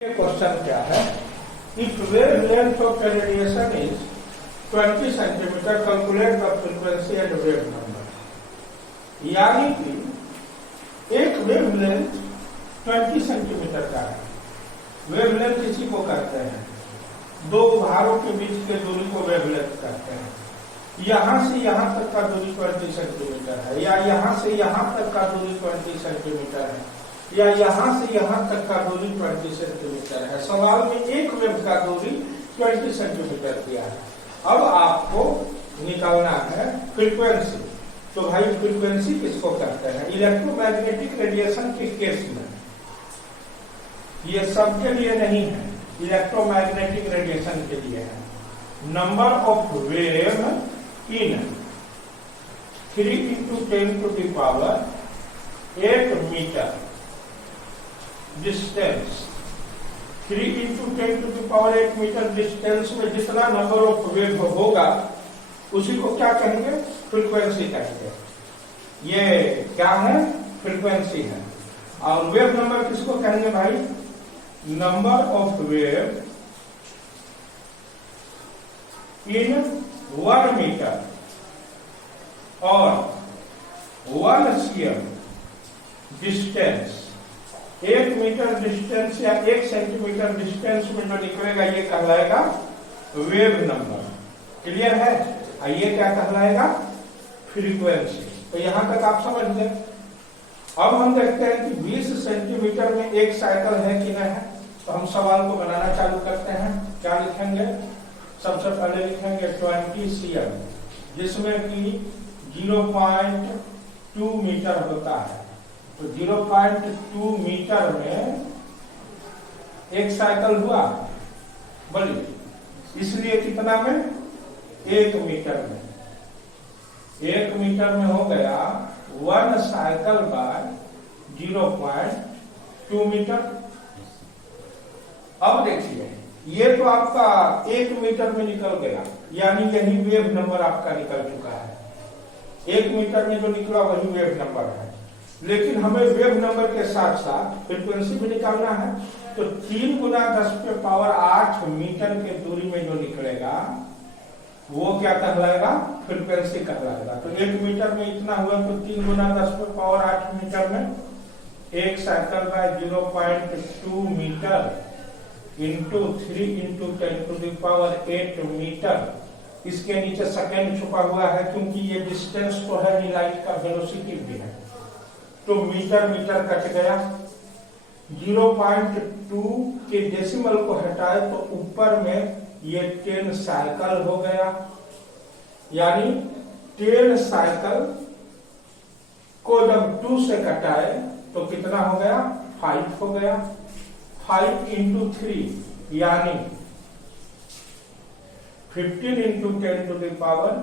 Question क्या है? If wavelength of radiation is 20 centimetre, calculate the frequency and wave number. यानी कि एक वेवलेंथ 20 सेंटीमीटर का है। वेवलेंथ इसी को कहते हैं, दो भारों के बीच के दूरी को वेवलेंथ कहते हैं। यहां से यहां तक का दूरी 20 सेंटीमीटर है, या यहां से यहां तक का दूरी 20 सेंटीमीटर है, या यहां से यहां तक का दूरी 20 सेंटीमीटर है। सवाल में एक वेव का दूरी 20 सेंटीमीटर दिया है। अब आपको निकालना है फ्रीक्वेंसी। तो भाई फ्रीक्वेंसी किसको कहते हैं? इलेक्ट्रोमैग्नेटिक रेडिएशन के केस में, ये सबके लिए नहीं है, इलेक्ट्रोमैग्नेटिक रेडिएशन के लिए है। Number of wave in 3 × 10⁸ metre distance. 3 × 10⁸ metre distance में जितना नंबर ऑफ वेव होगा उसी को क्या कहेंगे? फ्रीक्वेंसी कहेंगे। ये क्या है? फ्रीक्वेंसी है। और वेव नंबर किसको कहेंगे भाई? Number of wave in 1 metre और 1 cm डिस्टेंस। 1 मीटर डिस्टेंस या 1 सेंटीमीटर डिस्टेंस में जो निकलेगा ये कहलाएगा वेव नंबर। क्लियर है? और ये क्या कहलाएगा? फ्रीक्वेंसी। तो यहां तक आप समझ गए। अब हम देखते हैं कि 20 सेंटीमीटर में एक साइकिल है कि नहीं है। तो हम सवाल को बनाना चालू करते हैं। क्या लिखेंगे? सबसे पहले लिखेंगे 20 cm, जिसमें कि 0.2 मीटर होता है। तो 0.2 मीटर में एक साइकिल हुआ, बोलिए। इसलिए कितना में? 1 मीटर में। 1 मीटर में हो गया 1 साइकिल बाय 0.2 मीटर। अब देखिए, ये तो आपका 1 मीटर में निकल गया, यानी यही वेव नंबर आपका निकल चुका है। 1 मीटर में जो निकला वही वेव नंबर है। लेकिन हमें वेव नंबर के साथ साथ फ्रीक्वेंसी भी निकालना है। तो 3 × 10⁸ मीटर के दूरी में जो निकलेगा वो क्या कहलाएगा? फ्रीक्वेंसी कहलाएगा। तो 1 मीटर में इतना हुआ, तो 3 × 10⁸ मीटर में एक cycle by 0.2 metre into 3 × 10⁸ metre. इसके नीचे सेकेंड छुपा हुआ है, क्योंकि ये डिस्टेंस तो है नहीं, लाइट का वेलोसिटी भी है। तो मीटर मीटर कट गया। 0.2 के डेसिमल को हटाए तो ऊपर में ये 10 साइकिल हो गया, यानी 10 साइकिल को जब 2 से घटाए तो कितना हो गया? 5 हो गया। 5 × 3 यानी 15 × 10⁸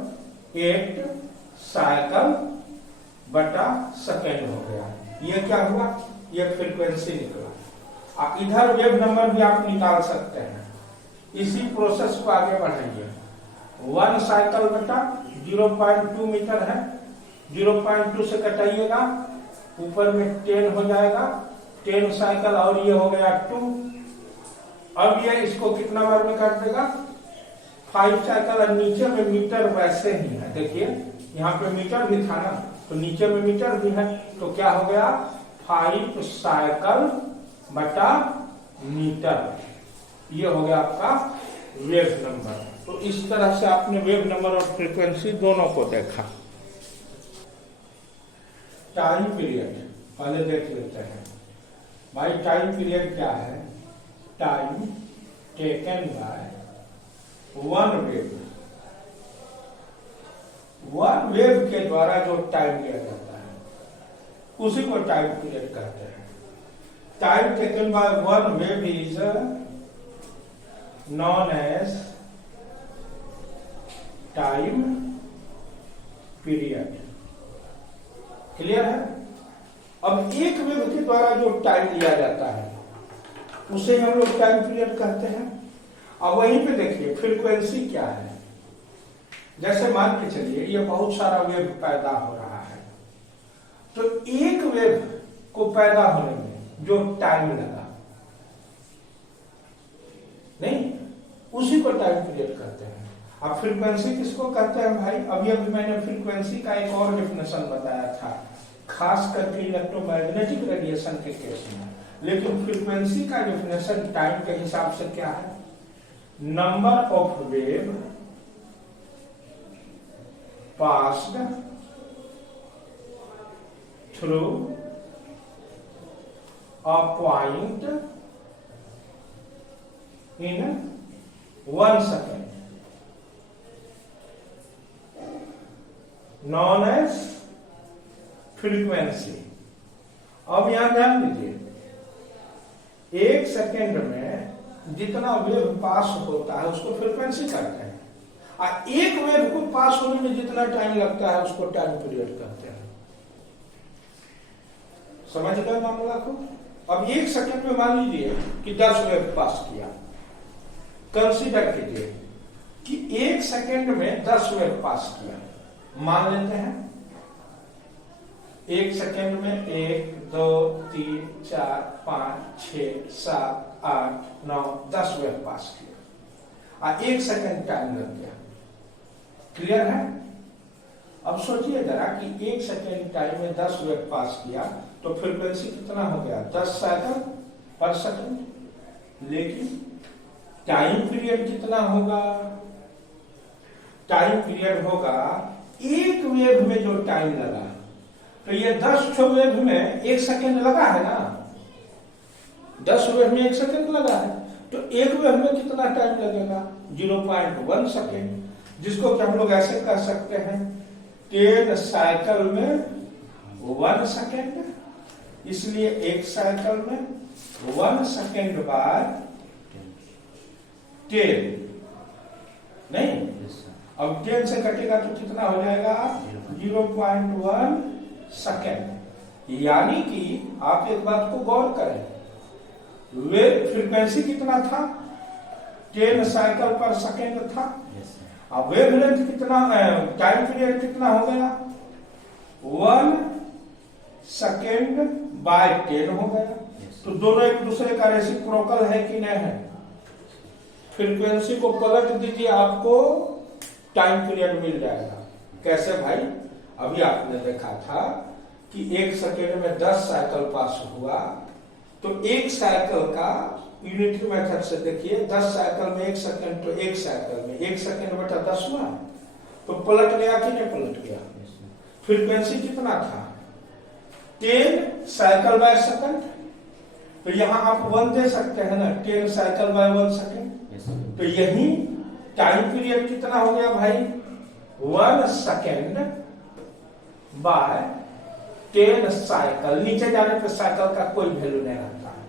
साइकिल बटा सेकेंड हो गया। ये क्या हुआ? ये फ्रीक्वेंसी निकला। इधर वेव नंबर भी आप निकाल सकते हैं। इसी प्रोसेस को आगे बढ़ाइए। 1 साइकिल बटा 0.2 मीटर है, 0.2 से घटाइएगा, ऊपर में 10 हो जाएगा। 10 साइकिल और ये हो गया 2। अब ये इसको कितना बार में कर देगा? 5 साइकिल। और नीचे में मीटर वैसे ही है, देखिए यहाँ पे मीटर भी था ना, तो नीचे में मीटर भी है। तो क्या हो गया? 5 साइकिल बटा मीटर। ये हो गया आपका वेव नंबर। तो इस तरह से आपने वेव नंबर और फ्रीक्वेंसी दोनों को देखा। टाइम पीरियड पहले देख लेते हैं। भाई टाइम पीरियड क्या है? Time taken by 1 wave. 1 wave के द्वारा जो टाइम लिया जाता है उसी को टाइम पीरियड कहते हैं। Time taken by 1 wave is known as time period. Clear है? अब एक वेव के द्वारा जो टाइम लिया जाता है उसे हम लोग टाइम पीरियड कहते हैं। अब वहीं पे देखिए फ्रीक्वेंसी क्या है। जैसे मान के चलिए ये बहुत सारा वेव पैदा हो रहा है, तो एक वेव को पैदा होने में जो टाइम लगा उसी को टाइम पीरियड कहते हैं। अब फ्रीक्वेंसी किसको कहते हैं भाई? अभी मैंने फ्रीक्वेंसी का एक और डेफिनेशन बताया था, खास करके इलेक्ट्रोमैग्नेटिक रेडिएशन के केस में। लेकिन फ्रीक्वेंसी का डेफिनेशन टाइम के हिसाब से क्या है? Number of wave passed through a point in 1 second known as frequency. अब यहां ध्यान दीजिए, 1 सेकेंड में जितना वेव पास होता है उसको फ्रीक्वेंसी कहते हैं, और एक वेव को पास होने में जितना टाइम लगता है उसको टाइम पीरियड कहते हैं। समझ गए मामला को? अब 1 सेकेंड में मान लीजिए कि 10 वेव पास किया। कंसीडर कीजिए कि 1 सेकेंड में 10 वेव पास किया। मान लेते हैं 1 सेकेंड में 1 2 3 4 5 6 7 8 9 10 वेव पास किया और 1 सेकेंड टाइम लग गया। क्लियर है? अब सोचिए जरा कि 1 सेकेंड टाइम में 10 वेव पास किया तो फ्रीक्वेंसी कितना हो गया? 10 साइकिल पर सेकेंड। लेकिन टाइम पीरियड कितना होगा? टाइम पीरियड होगा एक वेव में जो टाइम लगा, तो ये 10 वेव में 1 सेकेंड लगा है ना, 10 वेव में 1 सेकेंड लगा है, तो एक वेव में कितना टाइम लगेगा? 0.1 सेकेंड, जिसको कि हम लोग ऐसे कह सकते हैं 10 साइकिल में 1 सेकेंड। इसलिए एक साइकिल में 1 सेकेंड बाद 10 नहीं, अब 10 से कटेगा तो कितना हो जाएगा? 0.1 सेकेंड। यानी कि आप एक बात को गौर करें, वे फ्रीक्वेंसी कितना था? 10 साइकिल पर सेकेंड था। अब वेवलेंथ कितना, टाइम पीरियड कितना हो गया? 1 सेकेंड बाय 10 हो गया। तो दोनों एक दूसरे का रेसिप्रोकल है कि नहीं है? फ्रीक्वेंसी को पलट दीजिए, आपको टाइम पीरियड मिल जाएगा। कैसे भाई? अभी आपने देखा था कि 1 सेकेंड में 10 साइकिल पास हुआ, तो एक साइकिल का यूनिटरी मेथड से देखिए, 10 साइकिल में 1 सेकेंड, तो एक साइकिल में 1 सेकेंड बटा 10 हुआ, तो पलट गया कि नहीं पलट गया? फ्रीक्वेंसी कितना था? 10 साइकिल बाय सेकेंड। तो यहां आप 1 दे सकते हैं ना, 10 साइकिल बाय 1 सेकेंड। तो यही टाइम पीरियड कितना हो गया भाई? 1 सेकेंड बाय 10 साइकिल। नीचे जाने पर साइकिल का कोई वैल्यू नहीं रहता है।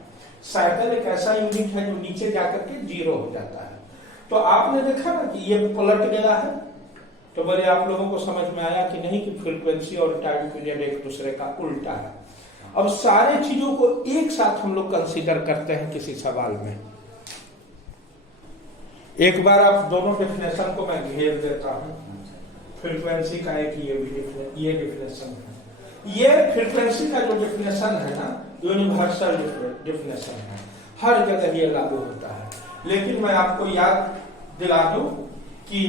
साइकिल एक ऐसा यूनिट है जो नीचे जाकर के 0 हो जाता है। तो आपने देखा ना कि ये पलट गया है, तो बोले आप लोगों को समझ में आया कि नहीं कि फ्रीक्वेंसी और टाइम पीरियड एक दूसरे का उल्टा है। अब सारे चीजों को एक साथ हम लोग कंसीडर करते हैं किसी सवाल में। एक बार आप दोनों डेफिनेशन को मैं घेर देता हूं। फ्रीक्वेंसी का एक ये डेफिनेशन है। ये फ्रीक्वेंसी का जो डेफिनेशन है ना, यूनिवर्सल डेफिनेशन है, हर जगह ये लागू होता है। लेकिन मैं आपको याद दिला दूं कि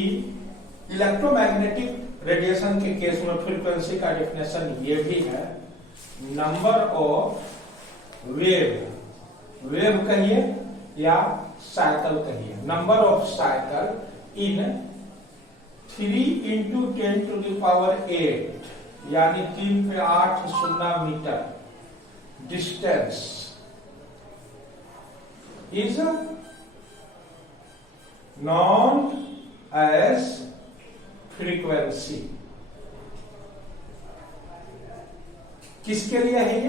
इलेक्ट्रोमैग्नेटिक रेडिएशन के केस में फ्रीक्वेंसी का डेफिनेशन ये भी है, नंबर ऑफ वेव कहिए या साइकिल कहिए, नंबर ऑफ साइकिल इन 3 × 10⁸, यानी 3 पे 8 शून्य metre distance is known as frequency. किसके लिए है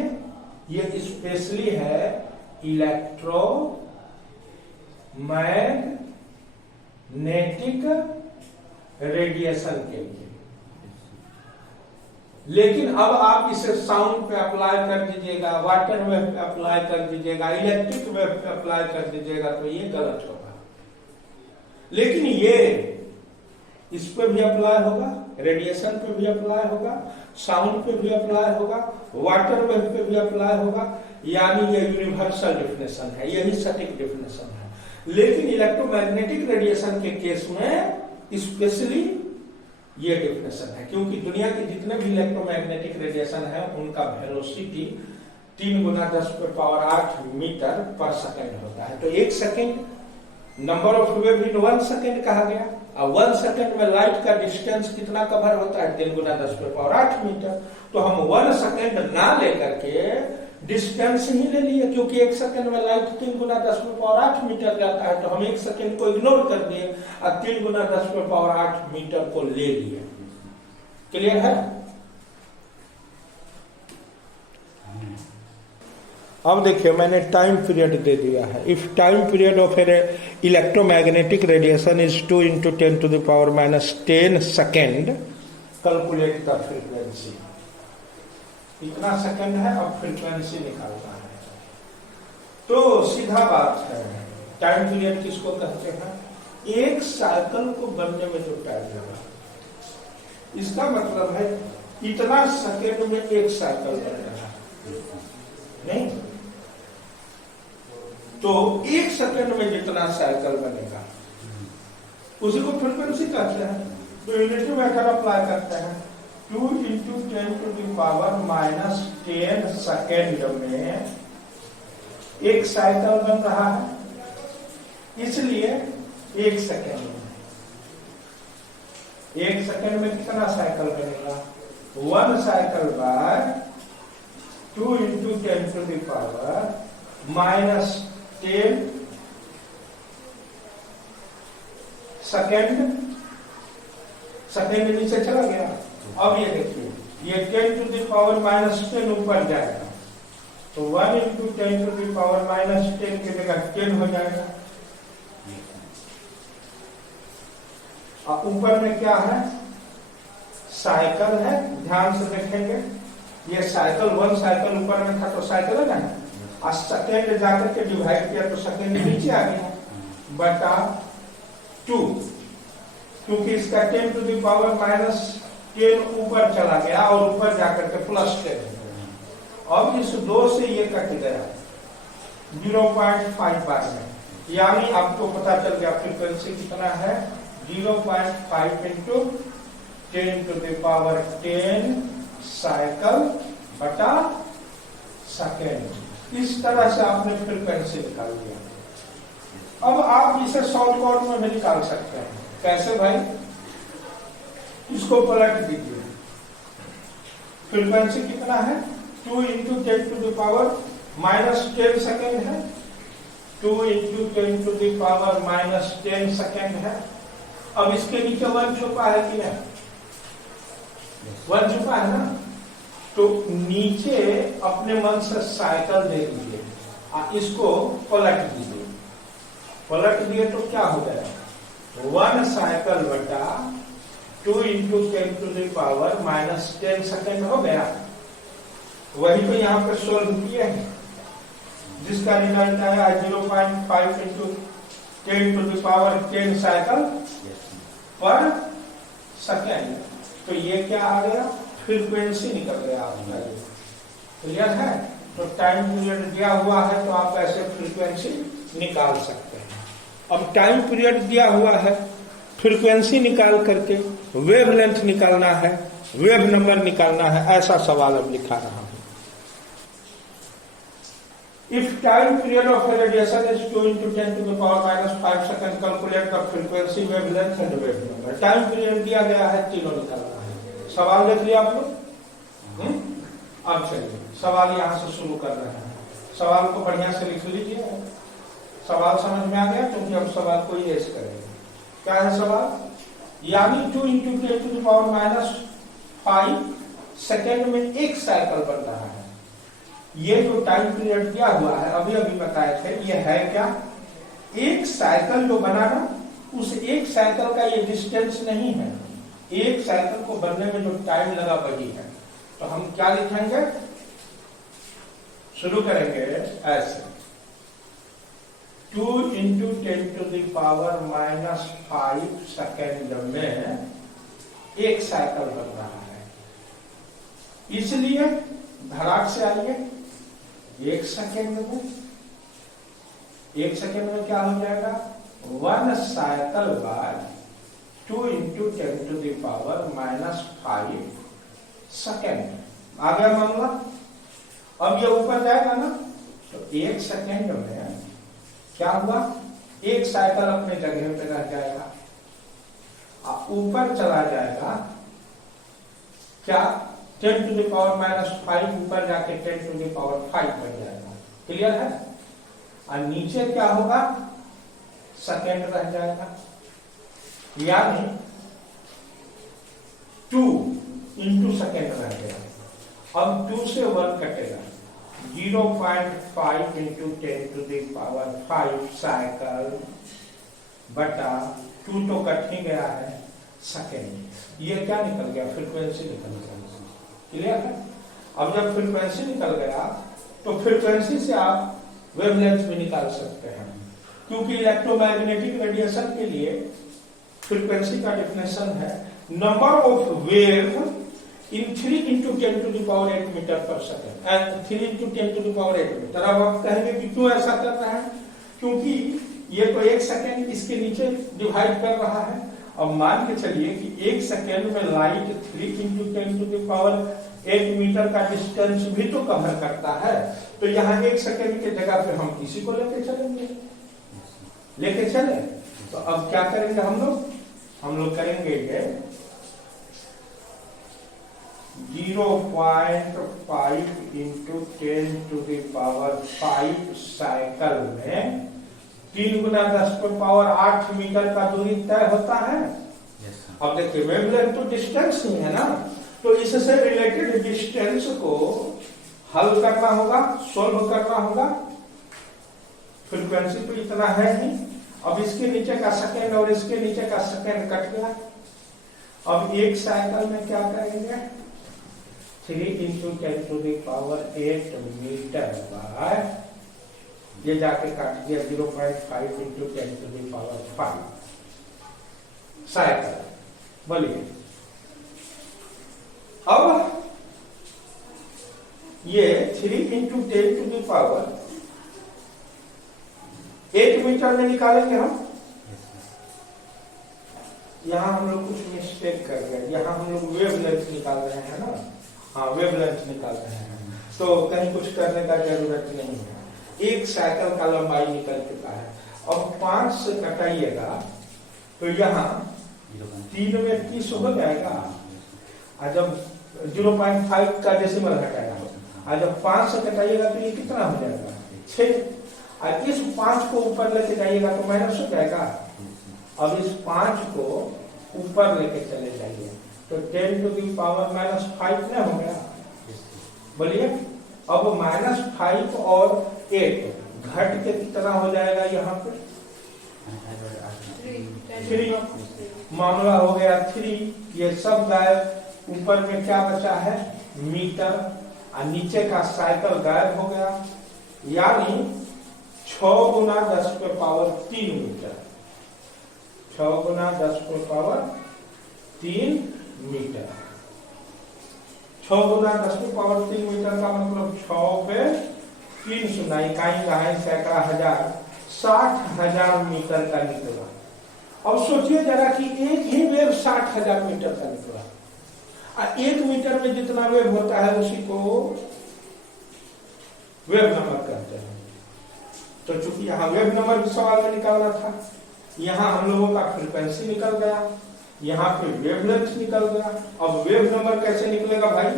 ये स्पेशली है इलेक्ट्रो मैग्नेटिक रेडिएशन के लिए। लेकिन अब आप इसे साउंड पे अप्लाई कर दीजिएगा, वाटर वेव पे अप्लाई कर दीजिएगा, इलेक्ट्रिक वेव पे अप्लाई कर दीजिएगा, तो ये गलत होगा। लेकिन ये इस पे भी अप्लाई होगा, रेडिएशन पे भी अप्लाई होगा, साउंड पे भी अप्लाई होगा, वाटर वेव पे भी अप्लाई होगा। यानी ये यूनिवर्सल डेफिनेशन है, यही सटीक डेफिनेशन है। लेकिन इलेक्ट्रोमैग्नेटिक रेडिएशन के केस में स्पेशली ये डेफिनेशन है, क्योंकि दुनिया के जितने भी इलेक्ट्रोमैग्नेटिक रेडिएशन है उनका वेलोसिटी 3 × 10⁸ मीटर पर सेकेंड होता है। तो 1 second number of wave in 1 second कहा गया। अब 1 सेकेंड में लाइट का डिस्टेंस कितना कवर होता है? 3 × 10⁸ मीटर। तो हम 1 सेकेंड ना लेकर के डिस्टेंस ही ले लिए, क्योंकि 1 सेकेंड में लाइट 3 × 10⁸ मीटर जाता है, तो हम 1 सेकेंड को इग्नोर कर दिए और 3 × 10⁸ मीटर को ले लिए। क्लियर है? अब देखिए मैंने टाइम पीरियड दे दिया है। If time period of electromagnetic radiation is 2 × 10⁻10 second, calculate the frequency. इतना सेकंड है, अब फ्रीक्वेंसी निकालना है। तो सीधा बात है, टाइम पीरियड किसको कहते हैं? एक साइकिल को बनने में जो टाइम लगा, इसका मतलब है इतना सेकंड में एक साइकिल बन रहा है, नहीं? तो 1 सेकंड में जितना साइकिल बनेगा उसी को फ्रीक्वेंसी कहते हैं। तो यूनिटी मेथड अप्लाई करते हैं। 2 × 10⁻10 सेकेंड में एक साइकिल बन रहा है, इसलिए 1 सेकेंड में कितना साइकिल बनेगा? 1 साइकिल बाय 2 × 10⁻10 सेकेंड नीचे चला गया। अब ये देखिए, ये 10⁻10 ऊपर जाएगा, तो 1 × 10⁻10 की जगह 10 हो जाएगा। अब ऊपर में क्या है? साइकिल है। ध्यान से देखेंगे, ये साइकिल 1 साइकिल ऊपर में था तो साइकिल है ना, और सेकेंड जाकर के डिवाइड किया तो सेकेंड नीचे आ गया बटा 2, क्योंकि इसका 10⁻10 ऊपर चला गया और ऊपर जाकर के +10। अब इस 2 से ये कट गया 0.5 बार में, यानी आपको पता चल गया फ्रीक्वेंसी कितना है? 0.5 × 10⁻10 साइकिल बटा सेकेंड। इस तरह से आपने फ्रीक्वेंसी निकाल दिया। अब आप इसे शॉर्टकट में भी निकाल सकते हैं। कैसे भाई? इसको पलट दीजिए। फ्रीक्वेंसी कितना है? 2 × 10⁻10 सेकेंड है। 2 × 10⁻10 सेकेंड है। अब इसके नीचे 1 छुपा है कि नहीं? 1 छुपा है ना, तो नीचे अपने मन से साइकिल दे दीजिए, इसको पलट दीजिए। पलट दिए तो क्या हो गया? 1 साइकिल बटा 2 × 10⁻10 सेकेंड हो गया। वही तो यहाँ पे सोल्व किए हैं, जिसका रिजल्ट आया 0.5 × 10⁻10 साइकिल पर सेकेंड। तो ये क्या आ गया? फ्रीक्वेंसी निकल गया आपका। ये क्लियर है? तो टाइम पीरियड दिया हुआ है तो आप ऐसे फ्रीक्वेंसी निकाल सकते हैं। अब टाइम पीरियड दिया हुआ है, फ्रीक्वेंसी निकाल करके वेवलेंथ निकालना है, वेव नंबर निकालना है, ऐसा सवाल अब लिखा रहा हूं। If time period of radiation is 2 × 10⁻5 second, calculate the frequency, wavelength and wave number. Time period दिया गया है, तीनों निकालना है। सवाल देख लिया आप लोग? अब चलिए सवाल यहां से शुरू कर रहे हैं। सवाल को बढ़िया से लिख लीजिए। सवाल समझ में आ गया? क्योंकि हम सवाल को इरेज करेंगे। क्या है सवाल? यानी 2 × 10⁻5 सेकेंड में एक साइकिल बन रहा है। ये जो टाइम पीरियड दिया हुआ है, अभी बताए थे, ये है क्या? एक साइकिल जो बनाना, उस एक साइकिल का ये डिस्टेंस नहीं है, एक साइकिल को बनने में जो टाइम लगा वही है। तो हम क्या लिखेंगे? शुरू करेंगे ऐसे, 2 × 10⁻5 सेकेंड में एक साइकिल बन रहा है, इसलिए धड़ाक से आइए 1 सेकेंड में 1 सेकेंड में क्या हो जाएगा 1 साइकिल बाय 2 इंटू 10⁻⁻5 सेकेंड। आ गया मामला। अब ये ऊपर जाएगा ना, तो 1 सेकेंड में क्या हुआ, 1 साइकिल अपने जगह पे रह जाएगा, ऊपर चला जाएगा क्या 10⁻⁻5 ऊपर जाके 10⁻5 बन जाएगा। क्लियर है। और नीचे क्या होगा, सेकेंड रह जाएगा, यानी 2 इंटू सेकेंड रह जाएगा। अब 2 से 1 कटेगा, 0.5 इंटू 10⁵ साइकिल बटा 2 तो कट ही गया है सेकेंड। ये क्या निकल गया, फ्रीक्वेंसी निकल गया। क्लियर है। अब जब फ्रीक्वेंसी निकल गया तो फ्रीक्वेंसी से आप वेवलेंथ भी निकाल सकते हैं, क्योंकि इलेक्ट्रोमैग्नेटिक रेडिएशन के लिए फ्रीक्वेंसी का डेफिनेशन है number of wave in 3 into 10⁸ metre पर सेकेंड, 3 इंटू 10⁸ मीटर। अब आप कहेंगे कि क्यों ऐसा कर रहा है, क्योंकि ये तो 1 सेकेंड इसके नीचे डिवाइड कर रहा है। अब मान के चलिए कि 1 सेकेंड में लाइट 3 इंटू 10⁸ मीटर का डिस्टेंस भी तो कवर करता है, तो यहाँ 1 सेकेंड के जगह पे हम किसी को लेके चलेंगे, लेके चले। तो अब क्या करेंगे हम लोग करेंगे 0.5 इंटू 10⁵ साइकिल में 3 गुना 10⁻8 मीटर का दूरी तय होता है। अब देखिए वेवलेंथ तो डिस्टेंस ही है ना, तो इससे रिलेटेड डिस्टेंस को हल करना होगा, सोल्व करना होगा। फ्रीक्वेंसी तो इतना है ही। अब इसके नीचे का सेकेंड और इसके नीचे का सेकेंड कट गया। अब 1 साइकिल में क्या करेंगे, 3 इंटू 10⁸ मीटर बाय, ये जाके काट दिया 0.5 इंटू 10⁵ साइकिल। बोलिए अब ये 3 इंटू 10⁸ 8 मीटर में निकालेंगे हम। यहां हम लोग कुछ मिस्टेक कर गए, यहां हम लोग वेवलेंथ निकाल रहे हैं ना, हाँ वेवलेंथ निकाल रहे हैं, तो कहीं कुछ करने का जरूरत नहीं है। 1 साइकिल का लंबाई निकल चुका है। अब 5 से कटाइएगा तो यहाँ 3 में 30 हो जाएगा, और जब 0.5 का डेसिमल हटाएगा, और जब 5 से कटाइएगा तो ये कितना हो जाएगा 6, और इस 5 को ऊपर लेके जाइएगा तो माइनस हो जाएगा। अब इस 5 को ऊपर लेके चले जाइए तो 10⁻⁻5 ना हो गया। बोलिए अब -5 और 8 घट के कितना हो जाएगा, यहाँ पे 3 मामला हो गया 3। ये सब गायब। ऊपर में क्या बचा है मीटर, और नीचे का साइकिल गायब हो गया, यानी 6 गुना 10⁻3 मीटर, 6 गुना 10⁻3 मीटर। 6 गुना 10⁻3 मीटर का मतलब 6 पे 3 शून्य, इकाई दहाई सैकड़ा हजार, 60,000 मीटर का निकला। अब सोचिए जरा कि एक ही वेव 60,000 मीटर का निकला, और 1 मीटर में जितना वेव होता है उसी को वेव नंबर कहते हैं। तो चूंकि यहाँ वेव नंबर भी सवाल में निकालना था, यहाँ हम लोगों का फ्रीक्वेंसी निकल गया, यहाँ पे वेवलेंथ निकल गया। अब वेव नंबर कैसे निकलेगा भाई,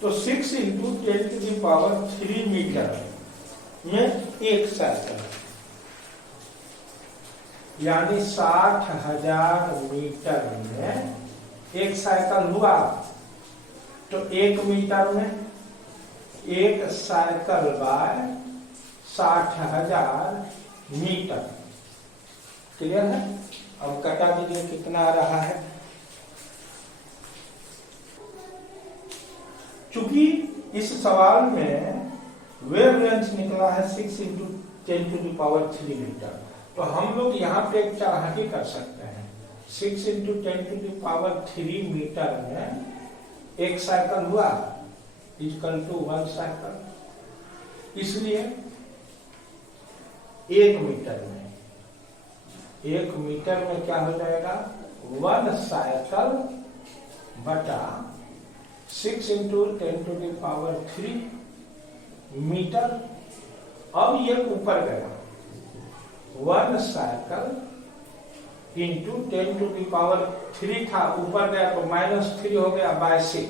तो 6 इंटू 10⁻3 मीटर में 1 साइकिल, यानी 60,000 मीटर में 1 साइकिल हुआ। तो 1 मीटर में 1 साइकिल बाय 60,000 मीटर। क्लियर है। अब कटा दीजिए कितना आ रहा है। चूंकि इस सवाल में वेवलेंथ निकला है 6 इंटू 10⁻3 मीटर, तो हम लोग यहाँ पे एक चालाकी कर सकते हैं। 6 इंटू 10⁻3 मीटर में 1 साइकिल हुआ इक्वल टू 1 साइकिल, इसलिए 1 मीटर में, 1 मीटर में क्या हो जाएगा 1 साइकिल बटा 6 इंटू 10⁻³ मीटर। अब ये ऊपर गया 1 साइकिल इंटू 10⁻³ था, ऊपर गया तो -3 हो गया बाय 6।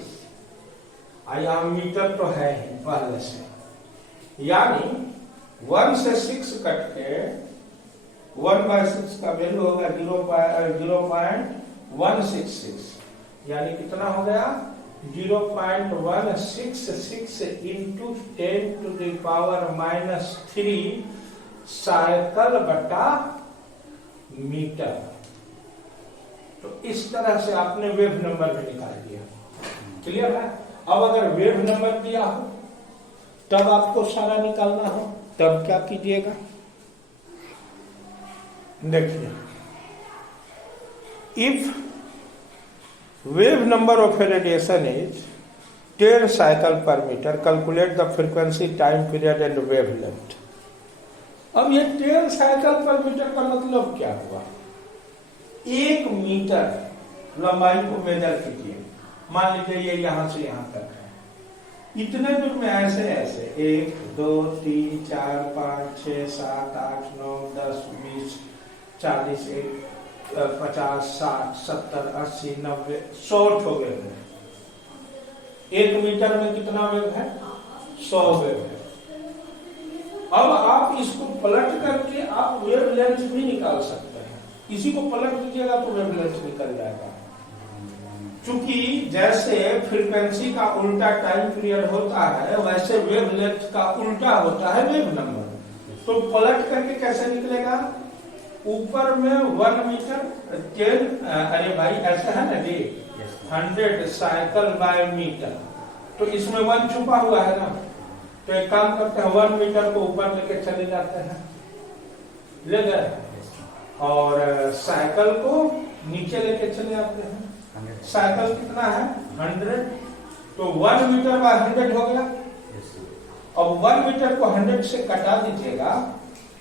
यहाँ मीटर तो है ही पहले से, यानी 1 से 6 कट के 1/6 का वैल्यू होगा 0.166, यानी कितना हो गया 0.166 इंटू 10⁻³ साइकिल बटा मीटर। तो इस तरह से आपने वेव नंबर भी निकाल दिया। क्लियर है? अब अगर वेव नंबर दिया हो तब आपको सारा निकालना हो, तब क्या कीजिएगा, देखिए, if wave number of a radiation is 10 cycle per meter, calculate the frequency, time period and wavelength। अब ये 10 साइकिल पर मीटर का मतलब क्या हुआ, 1 मीटर लंबाई को मेजर कीजिए, मान लीजिए ये यहां से यहां तक है, इतने दूर में ऐसे ऐसे 1 2 3 4 5 6 7 8 9 10 20 40 50 60 70 80 90 100 हो गए हैं। 1 मीटर में कितना वेव है 100 वेव है। अब आप इसको पलट करके आप वेव लेंथ भी निकाल सकते हैं, इसी को पलट दीजिएगा तो वेव लेंथ निकल जाएगा। चूंकि जैसे फ्रीक्वेंसी का उल्टा टाइम पीरियड होता है, वैसे वेव लेंथ का उल्टा होता है वेव नंबर। तो पलट करके कैसे निकलेगा, ऊपर में 1 मीटर 10, अरे भाई ऐसा है ना जी, 100 साइकिल बाय मीटर, तो इसमें 1 छुपा हुआ है ना, तो एक काम करते हैं 1 मीटर को ऊपर लेके चले जाते हैं, ले गए, और साइकिल को नीचे लेके चले आते हैं। साइकिल कितना है 100, तो 1 मीटर बाय 100 हो गया। अब 1 मीटर को 100 से कटा दीजिएगा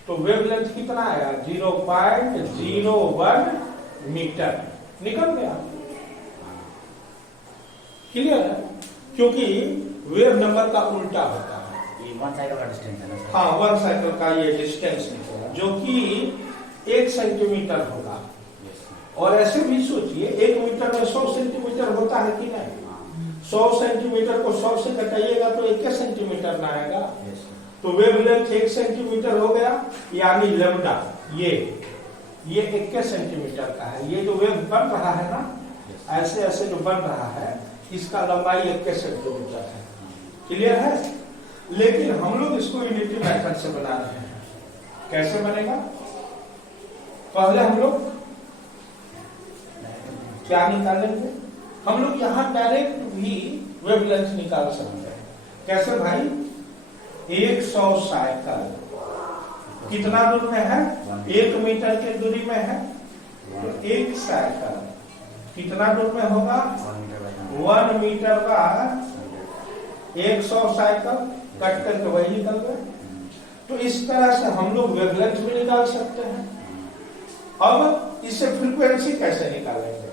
तो वेवलेंथ कितना आएगा 0.01 मीटर निकल गया। क्लियर है? क्योंकि वेव नंबर का उल्टा होता है। 1 साइकिल का डिस्टेंस है ना? हाँ, 1 साइकिल का ये डिस्टेंस निकलेगा, जो कि 1 सेंटीमीटर होगा। और ऐसे भी सोचिए 1 मीटर में 100 सेंटीमीटर होता है कि नहीं, 100 सेंटीमीटर को 100 से घटाइएगा तो 1 सेंटीमीटर ना आएगा। तो वेवलेंथ 1 सेंटीमीटर हो गया, यानी लैम्डा ये 1 सेंटीमीटर का है। ये जो वेव बन रहा है ना, ऐसे ऐसे जो बन रहा है, इसका लंबाई 1 सेंटीमीटर है। क्लियर है? लेकिन हम लोग इसको यूनिटी मेथड से बना रहे हैं। कैसे बनेगा, पहले हम लोग क्या निकालेंगे, हम लोग यहाँ डायरेक्ट भी वेवलेंथ निकाल सकते हैं। कैसे भाई, 100 साइकिल कितना दूर में है 1 मीटर के दूरी में है, तो 1 साइकिल कितना दूर में होगा 1 मीटर का 100 साइकिल कट करके वही निकल गए। तो इस तरह से हम लोग वेवलेंथ भी निकाल सकते हैं। अब इससे फ्रीक्वेंसी कैसे निकालेंगे,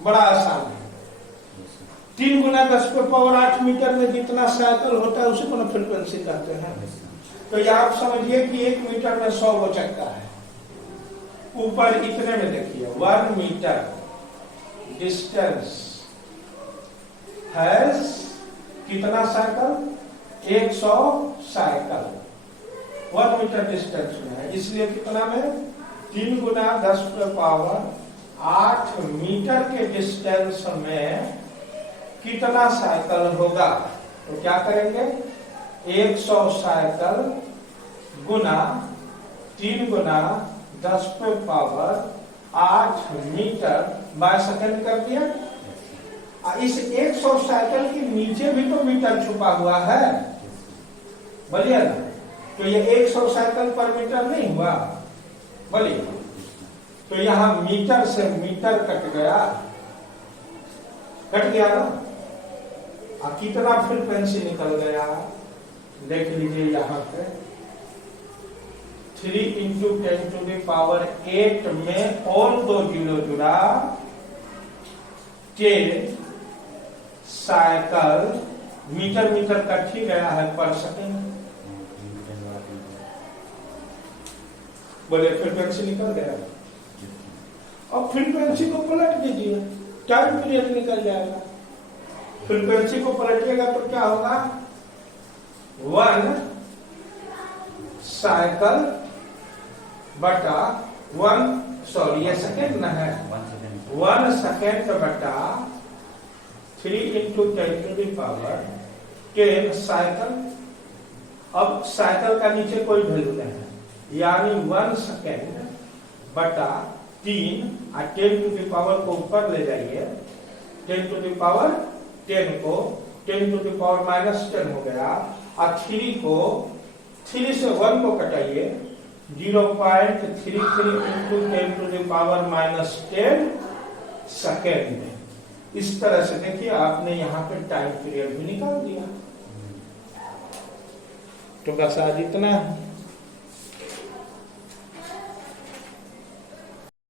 बड़ा आसान है। 3 गुना 10⁻8 मीटर में जितना साइकिल होता है उसी को ना फ्रीक्वेंसी कहते हैं। तो ये आप समझिए कि 1 मीटर में 100 वो चक्का है। ऊपर इतने में देखिए 1 मीटर डिस्टेंस हैज कितना साइकिल 100 साइकिल 1 मीटर डिस्टेंस में है, इसलिए कितना में 3 गुना 10⁻8 मीटर के डिस्टेंस में कितना साइकिल होगा। तो क्या करेंगे 100 साइकिल गुना 3 गुना 10⁻8 मीटर बाय सेकंड कर दिया। इस 100 साइकिल के नीचे भी तो मीटर छुपा हुआ है, बोलिए ना। तो ये 100 साइकिल पर मीटर नहीं हुआ, बोलिए। तो यहां मीटर से मीटर कट गया ना। कितना फ्रीक्वेंसी निकल गया देख लीजिए, यहां पे 3 इंटू 10 टू द पावर 8 में और 2 जीरो जुड़ा 10 साइकिल मीटर मीटर कट ही गया है पर सेकेंड। बोले फ्रीक्वेंसी निकल गया। अब फ्रीक्वेंसी को पलट दीजिए, टाइम पीरियड निकल जाएगा। फ्रीक्वेंसी को पलटिएगा तो क्या होगा, 1 साइकिल बटा 1 सॉरी ये सेकेंड ना है, 1 सेकेंड बटा 3 into 10 to the power 10 cycle. अब साइकिल का नीचे कोई वैल्यू नहीं है, यानी 1 सेकेंड बटा 3 और 10 टू द पावर को ऊपर ले जाइए, 10 टू द पावर 10 को 10 टू द पावर -10 हो गया, और 3 को 3 से 1 को कटाइए, 0.33 into 10 to the power -10 second. इस तरह से देखिए आपने यहाँ पे टाइम पीरियड भी निकाल दिया। तो बस आज इतना है।